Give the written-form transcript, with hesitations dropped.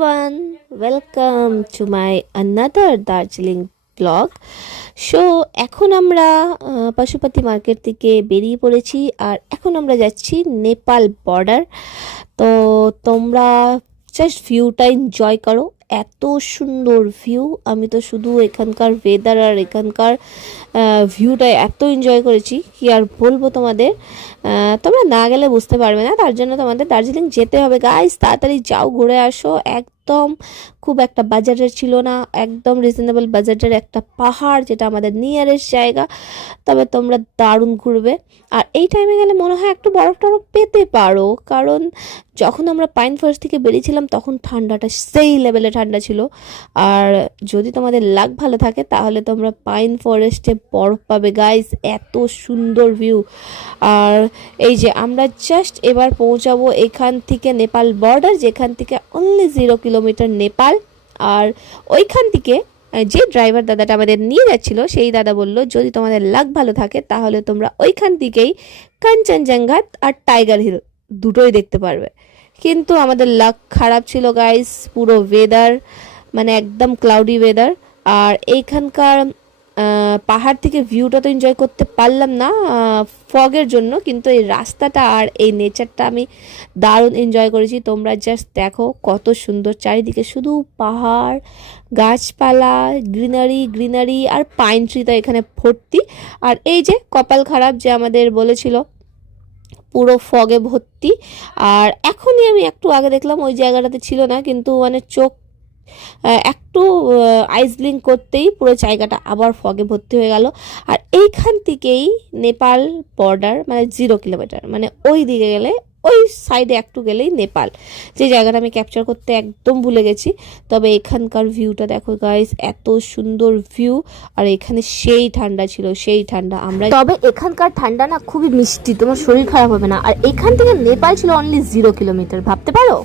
everyone, welcome to my another Darjeeling blog. So এখন আমরা Pashupati market থেকে বেরিয়ে পড়েছি আর এখন আমরা যাচ্ছি নেপাল বর্ডার। তো তোমরা জাস্ট ভিউটা এনজয় করো, এত সুন্দর ভিউ। আমি তো শুধু এখানকার ওয়েদার আর এখানকার ভিউটা এত এনজয় করেছি কি আর বলবো তোমাদের। তোমরা না গেলে বুঝতে পারবে না, তার জন্য তোমাদের দার্জিলিং যেতে হবে গাইস। তাড়াতাড়ি যাও, ঘুরে আসো। একদম খুব একটা বাজেটের ছিল না, একদম রিজনেবল বাজেটের একটা পাহাড়, যেটা আমাদের নিয়ারেস্ট জায়গা। তবে তোমরা দারুণ ঘুরবে। আর এই টাইমে গেলে মনে হয় একটু বরফ টরফ পেতে পারো, কারণ যখন আমরা পাইন ফরেস্ট থেকে বেরিয়েছিলাম তখন ঠান্ডাটা সেই লেভেলে ঠান্ডা ছিল। আর যদি তোমাদের লাক ভালো থাকে তাহলে তোমরা পাইন ফরেস্টে বরফ পাবে গাইস, এত সুন্দর ভিউ। আর এই যে আমরা জাস্ট এবার পৌঁছাবো এখান থেকে নেপাল বর্ডার, যেখান থেকে অনলি 0 কিলোমিটার নেপাল। আর ওইখান থেকে যে ড্রাইভার দাদাটা আমাদের নিয়ে যাচ্ছিল সেই দাদা বলল যদি তোমাদের লাক ভালো থাকে তাহলে তোমরা ওইখান থেকেই কাঞ্চনজঙ্ঘা আর টাইগার হিল দুটোই দেখতে পারবে। কিন্তু আমাদের লাক খারাপ ছিল গাইস, পুরো ওয়েদার মানে একদম ক্লাউডি ওয়েদার। আর এইখানকার পাহাড় থেকে ভিউটা তো এনজয় করতে পারলাম না ফগের জন্য, কিন্তু এই রাস্তাটা আর এই নেচারটা আমি দারুণ এনজয় করেছি। তোমরা জাস্ট দেখো কত সুন্দর, চারিদিকে শুধু পাহাড়, গাছপালা, গ্রিনারি গ্রিনারি আর পাইন ট্রি তো এখানে ভর্তি। আর এই যে কপাল খারাপ যে আমাদের বলেছিল পুরো ফগে ভর্তি। আর এখনই আমি একটু আগে দেখলাম ওই জায়গাটাতে ছিল না, কিন্তু মানে চোখ একটু আইস ব্লিঙ্ক করতেই পুরো জায়গাটা আবার ফগে ভর্তি হয়ে গেল। আর এইখান থেকেই নেপাল বর্ডার, মানে 0 কিলোমিটার, মানে ওই দিকে গেলে ওই সাইডে একটু গেলেই নেপাল, যে জায়গাটা আমি ক্যাপচার করতে একদম ভুলে গেছি। তবে এখানকার ভিউটা দেখো গাইস, এত সুন্দর ভিউ। আর এখানে সেই ঠান্ডা ছিল, সেই ঠান্ডা। আমরা তবে এখানকার ঠান্ডা না খুবই মিষ্টি, তোমার শরীর খারাপ হবে না। আর এখান থেকে নেপাল ছিল অনলি 0 কিলোমিটার, ভাবতে পারো।